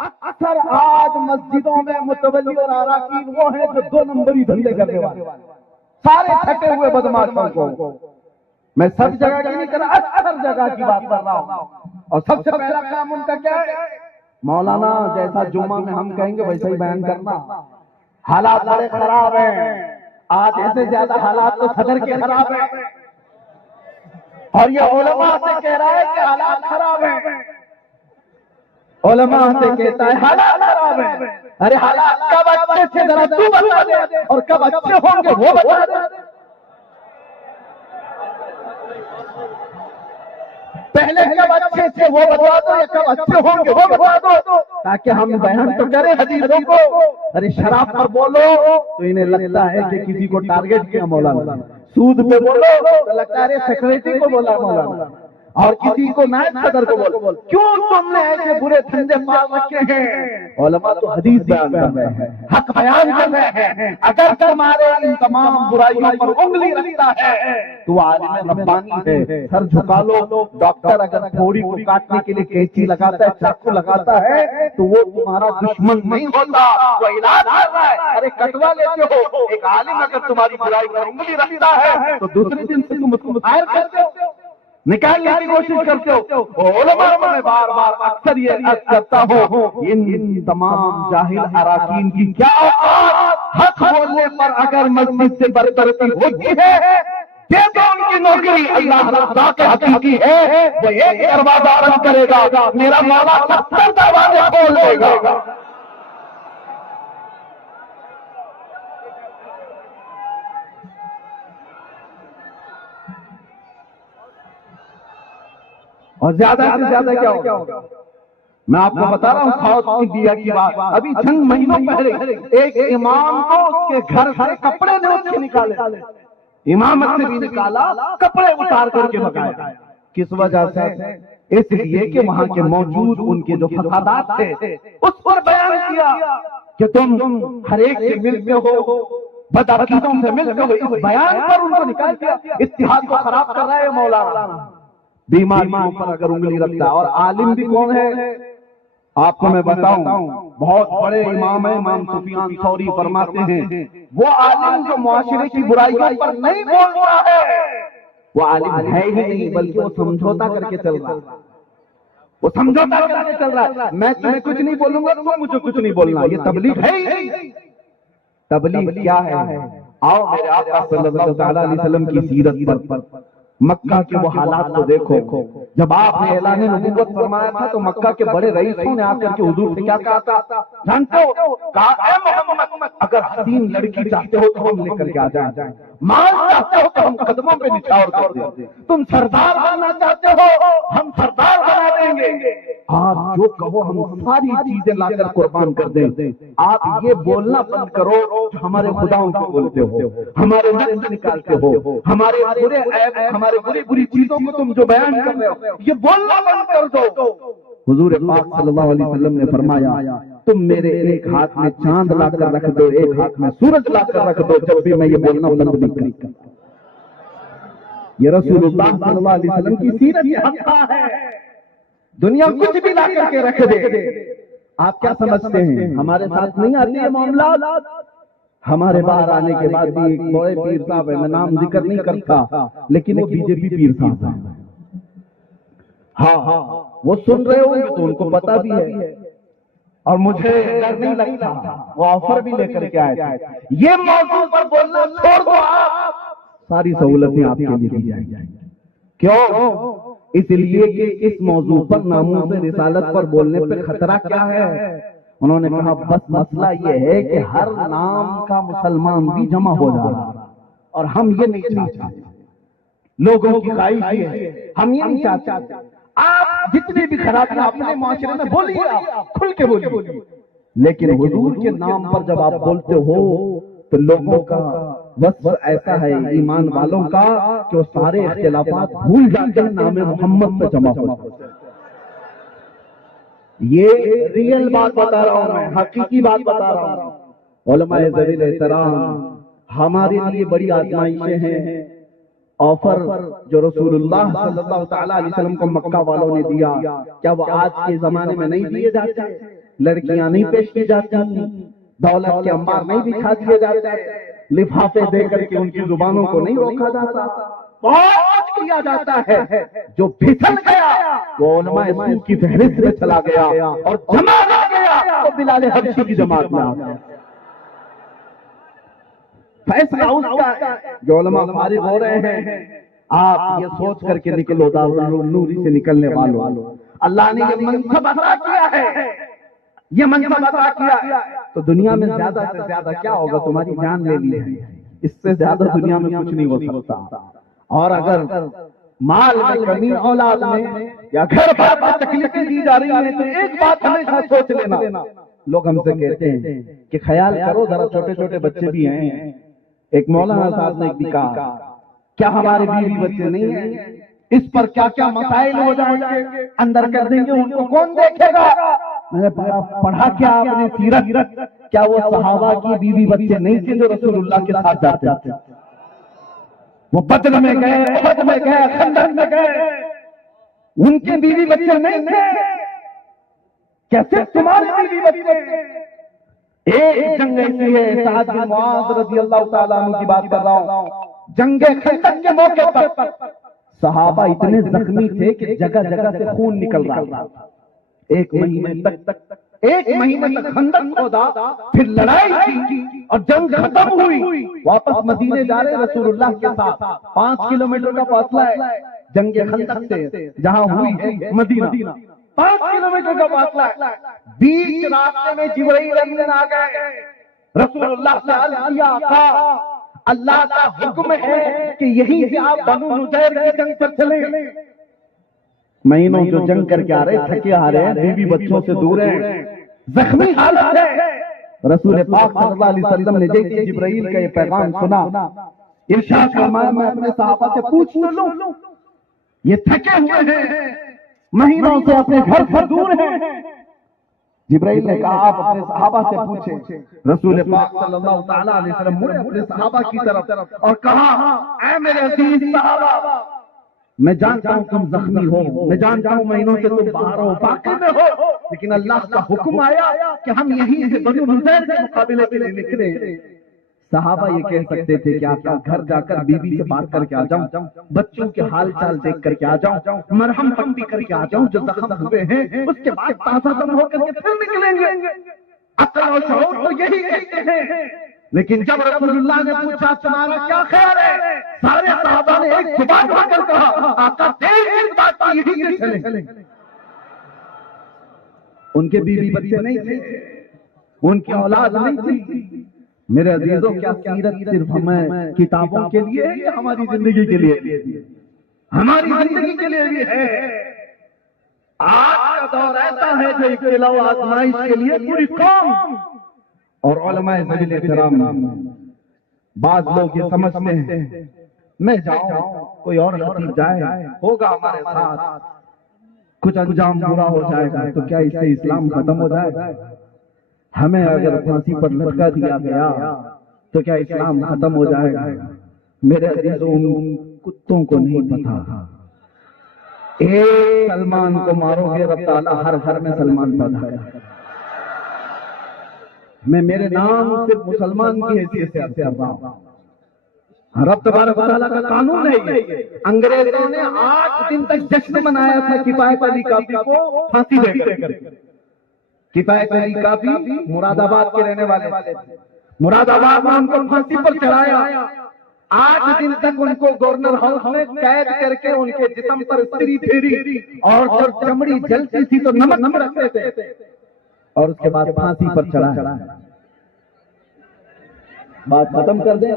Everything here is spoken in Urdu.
اکثر آج مسجدوں میں متولی اور اراکین وہ ہیں جو 2 نمبری دھندے کرنے والے، سارے تھکے ہوئے بدماشوں کو، میں سب جگہ کی نہیں کر رہا، اکثر جگہ کی بات کر رہا ہوں، اور سب سے پہلا کام ان کا کیا ہے؟ مولانا جیسا جمعہ میں ہم کہیں گے ویسا ہی بیان کرنا۔ حالات بڑے خراب ہیں، آدھے سے زیادہ حالات تو صدر کے خراب ہیں، اور یہ علماء سے کہہ رہا ہے کہ حالات خراب ہیں، علماء سے کہتا ہے حالات خراب ہیں۔ ارے حالات کب اچھے تھے ذرا تو بتا دے، اور کب اچھے ہوں گے وہ بتا دے۔ پہلے کب اچھے تھے وہ بتا دو، یا کب اچھے ہوں گے وہ بتا دو، تاکہ ہم بیان تو کریں حدیثوں کو۔ ارے شراب پر بولو تو انہیں لگتا ہے کہ کسی کو ٹارگٹ کیا مولانا، سود پہ بولو تو لگتا ہے سیکریٹری کو بولا مولانا، اور کسی کو نائب صدر کو بولو۔ کیوں تم نے ایسے برے دھندے پال رکھے ہیں؟ علماء تو حدیث بیان کر رہے ہیں، حق بیان کر رہے ہیں۔ اگر تمہارے ان تمام برائیوں پر انگلی رکھتا ہے تو عالم ربانی ہے، سر جھکا لو۔ ڈاکٹر اگر تھوڑی کو کاٹنے کے لیے قینچی لگاتا ہے، چاقو لگاتا ہے، تو وہ تمہارا دشمن نہیں ہوتا، وہ علاج کر رہا ہے۔ ارے کٹوا لیتے ہو، ایک عالم اگر تمہاری برائی پر انگلی رکھتا ہے تو دوسرے دن سے تم اس کو خیر کرتے ہو، نکالنے کی کوشش کرتے ہو۔ علماء کو میں بار بار اکثر یہ عرض کرتا ہوں، ان تمام جاہل اراکین کی کیا اوقات، حق بولنے پر اگر مسجد سے برطرفی ہوتی ہے، دے دو ان کی نوکری۔ اللہ رضا کے حقیقی ہے، وہ ایک دروازہ بند کرے گا، میرا مولا 70 دروازے کھول دے گا۔ اور زیادہ سے زیادہ کیا ہوگا؟ میں آپ کو بتا رہا ہوں خوف کی دیا کی بات۔ ابھی چند مہینوں پہلے ایک امام کو اس کے گھر سے کپڑے نے اس کے نکالے، امامت سے بھی نکالا، کپڑے اتار کر کے بگایا۔ کس وجہ سے؟ اس لیے کہ وہاں کے موجود ان کے جو فسادات تھے اس پر بیان کیا کہ تم ہر ایک سے ملتے ہو، بدعقیدوں سے ملتے ہو۔ اس بیان پر ان کو نکال دیا، اتحاد کو خراب کر رہا ہے مولانا۔ بیماریوں پر اگر انگلی رکھتا ہے، اور عالم بھی کون ہے آپ کو میں بتاؤں، بہت بڑے امام ہیں، امام سفیان ثوری فرماتے ہیں وہ عالم جو معاشرے کی برائیوں پر نہیں بولتا ہے وہ عالم ہے ہی نہیں، بلکہ وہ سمجھوتا کر کے چل رہا ہے، وہ سمجھوتا کر کے چل رہا ہے۔ میں تمہیں کچھ نہیں بولوں گا، تم مجھے کچھ نہیں بولنا، یہ تبلیغ ہے ہی نہیں۔ تبلیغ کیا ہے؟ آؤ میرے آقا صلی اللہ تعالی علیہ وسلم کی سیرت پر مکہ کے وہ حالات کو دیکھو۔ جب آپ نے اعلان نبوت فرمایا تھا تو مکہ کے بڑے رئیسوں نے آ کر کے حضور سے کیا کہا تھا جانتے ہو؟ کہا اے محمد اگر حسین لڑکی چاہتے ہو تو ہم لے کر کے آ جائیں، مال چاہتے ہو تو ہم قدموں پہ نچھاور کر دیں، تم سردار بننا چاہتے ہو ہم سردار بنا دیں گے، آپ جو کہو ہم ساری چیزیں لا کر قربان کر دیں۔ آپ یہ بولنا بند کرو جو ہمارے خداؤں کو بولتے ہو، ہمارے نقص نکالتے ہو، ہمارے برے عیب، ہمارے بری چیزوں کو تم جو بیان کر رہے ہو یہ بولنا بند کر دو۔ حضور پاک صلی اللہ علیہ وسلم نے فرمایا تم میرے ایک ہاتھ میں چاند لا کر رکھ دو، ایک ہاتھ میں سورج لا کر رکھ دو، جب بھی میں یہ بولنا بند نہیں کرتا۔ یہ رسول اللہ صلی اللہ علیہ وسلم کی سیرت ہے۔ دنیا کچھ بھی لا کر کے رکھ دے، آپ کیا سمجھتے ہیں ہمارے ساتھ نہیں آتی ہے معاملات؟ ہمارے باہر آنے کے بعد بھی ایک بڑے پیر صاحب ہے، میں نام ذکر نہیں کرتا لیکن وہ بی جے پی پیر صاحب ہیں، ہاں وہ سن رہے ہوں گے تو ان کو پتا بھی ہے، اور مجھے ڈر نہیں لگتا، وہ آفر بھی لے کر کے آئے تھے۔ یہ موضوع پر بولنا چھوڑ دو، آپ ساری سہولتیں آپ کے لیے دی جائیں گی۔ کیوں؟ اس لیے کہ اس موضوع پر ناموس رسالت پر بولنے پہ خطرہ کیا ہے؟ انہوں نے کہا بس مسئلہ یہ ہے کہ ہر نام کا مسلمان بھی جمع ہو جا رہا، اور ہم یہ نہیں چاہتے، لوگوں کی خواہش یہ ہے، ہم یہ نہیں چاہتے۔ آپ جتنے بھی خرابیاں اپنے معاشرے میں بولیے، آپ کھل کے بولیے، لیکن حضور کے نام پر جب آپ بولتے ہو تو لوگوں کا وصف ایسا ہے ایمان والوں کا کہ وہ سارے اختلافات بھول جاتے ہیں، نام محمد پہ جمع ہوتے ہیں۔ یہ ریئل بات بتا رہا ہوں، میں حقیقی بات بتا رہا ہوں۔ علماء ذویل احترام، ہمارے لیے بڑی آزمائشیں ہیں۔ آفر جو رسول اللہ صلی اللہ تعالی علیہ وسلم کو مکہ والوں نے دیا، کیا وہ آج کے زمانے میں نہیں دیے جاتے؟ لڑکیاں نہیں پیش کی جاتی، دولت کے انبار نہیں دکھا دیے جاتے، لفافے دے کر کے ان کی زبانوں کو نہیں روکا جاتا، بہت کیا جاتا ہے۔ جو پھسل گیا وہ علماء سو کی فہرست میں چلا گیا، اور جمع آ گیا تو بلال حبشی کی جماعت میں آ گیا۔ فیصلہ اس کا جو علماء فارغ ہو رہے ہیں، آپ یہ سوچ کر کے نکلو دارالعلوم نوری سے نکلنے والوں، اللہ نے یہ منصب عطا کیا ہے، یہ منصب عطا کیا ہے تو دنیا میں زیادہ سے زیادہ کیا ہوگا؟ تمہاری جان لے لی ہے، اس سے زیادہ دنیا میں کچھ نہیں ہو سکتا۔ اور اگر مال میں کمی، اولاد میں یا گھر بار بار تکلیفیں دی جا رہی ہیں تو ایک بات ہمیشہ سوچ لینا، لوگ ہم سے کہتے ہیں کہ خیال کرو ذرا، چھوٹے چھوٹے بچے بھی ہیں۔ ایک مولانا صاحب نے بھی کہا کیا ہمارے بیوی بچے نہیں ہیں؟ اس پر کیا کیا مسائل ہو جائیں گے، اندر کر دیں گے، ان کو کون دیکھے گا؟ میں نے پڑھا کیا آپ نے سیرت، کیا وہ صحابہ کی بیوی بچے نہیں تھے جو رسول اللہ کے ساتھ جاتے تھے؟ وہ بدر میں گئے، احد میں گئے، خندق میں گئے، ان کے بیوی بچے نہیں تھے؟ کیسے تمہارے بیوی بچے؟ ایک جنگ ایسی ہے، سعد بن معاذ رضی اللہ تعالیٰ عنہ کی بات کر رہا ہوں، جنگ خندق کے موقع پر صحابہ اتنے زخمی تھے کہ جگہ جگہ سے خون نکل رہا تھا۔ ایک مہینے تک خندق کھودا، پھر لڑائی کی اور جنگ ختم ہوئی، واپس مدینے جا رہے رسول اللہ کے ساتھ، 5 کلومیٹر کا فاصلہ ہے جنگ خندق سے جہاں ہوئی ہے مدینہ، 5 کلومیٹر کا فاصلہ ہے۔ بیچ راستے میں جبرائیل امین آ گئے، رسول اللہ سے عرض کیا آقا اللہ کا حکم ہے کہ یہیں سے آپ بنو نذیر کی جنگ پر چلیں۔ مہینوں جو جنگ کر کے آ رہے، تھکے آ رہے ہیں، بیوی بچوں سے دور ہیں، زخمی حالت ہے۔ رسول پاک صلی اللہ علیہ وسلم نے جیسے جبرائیل کا یہ پیغام سنا، ارشاد فرمایا میں اپنے صحابہ سے پوچھ تو لوں، یہ تھکے ہوئے ہیں، مہینوں سے اپنے گھر سے دور ہیں۔ جبرائیل نے کہا آپ اپنے صحابہ سے پوچھیں۔ رسول پاک صلی اللہ تعالیٰ علیہ وسلم مڑے اپنے صحابہ کی طرف اور کہا اے میرے عزیز صحابہ، میں جانتا ہوں تم زخمی ہو، میں جانتا ہوں مہینوں سے تم باہر ہو، باقی میں ہو، لیکن اللہ کا حکم آیا کہ ہم یہیں سے بنو نذیر کے مقابلے کے لیے نکلے۔ صحابہ یہ کہہ سکتے تھے کہ آپ کا گھر جا کر بیوی سے بات کر کے آ جاؤں، بچوں کے حال چال دیکھ کر کے آ جاؤں، مرہم پٹی کر کے آ جاؤں جو زخم ہوئے ہیں، اس کے بعد تازہ دم ہو کر کے پھر نکلیں گے۔ عقل و شعور تو یہی کہتے ہیں، لیکن جب رسول اللہ نے پوچھا تمہارا کیا خیال ہے، سارے صحابہ نے ایک زبان ہو کر کہا آقا دیر اس بات کی یہی کہ چلیں۔ ان کے بیوی بچے نہیں تھے، ان کی اولاد نہیں تھی۔ میرے عزیزوں کیا سیرت صرف ہمیں کتابوں کے لیے ہے یا ہماری زندگی کے لیے؟ ہماری زندگی کے لیے بھی ہے۔ آج کا دور ایسا ہے جو ابتلاء و آزمائش کے لیے پوری قوم اور علماء ذویل احترام، بعض لوگ یہ سمجھتے ہیں میں جاؤں کوئی اور خطیب جائے ہوگا ہمارے ساتھ کچھ انجام برا ہو جائے گا تو کیا اس سے اسلام ختم ہو جائے گا؟ ہمیں اگر پھانسی پر لٹکا دیا گیا تو کیا اسلام ختم ہو جائے گا؟ میرے عزیزوں ان کتوں کو نہیں پتا، ایک سلمان کو مارو گے رب تعالیٰ ہر گھر میں سلمان پیدا کرے گا۔ میں میرے نام صرف مسلمان کی حیثیت سے عرض کر رہا ہوں، رب تبارک و تعالیٰ کا قانون ہے یہ۔ انگریزوں نے 8 دن تک جشن منایا تھا کفایت علی کافی کو پھانسی دے کر۔ کفایت علی کافی مراد آباد کے رہنے والے تھے، مراد آباد میں ان کو پھانسی پر چڑھایا، 8 دن تک ان کو گورنر ہاؤس میں قید کر کے ان کے جسم پر استری پھیری اور جب چمڑی جلتی تھی تو نمک رکھتے تھے اور اس کے بعد پھانسی پر چڑھایا۔ بات ختم کر دیں۔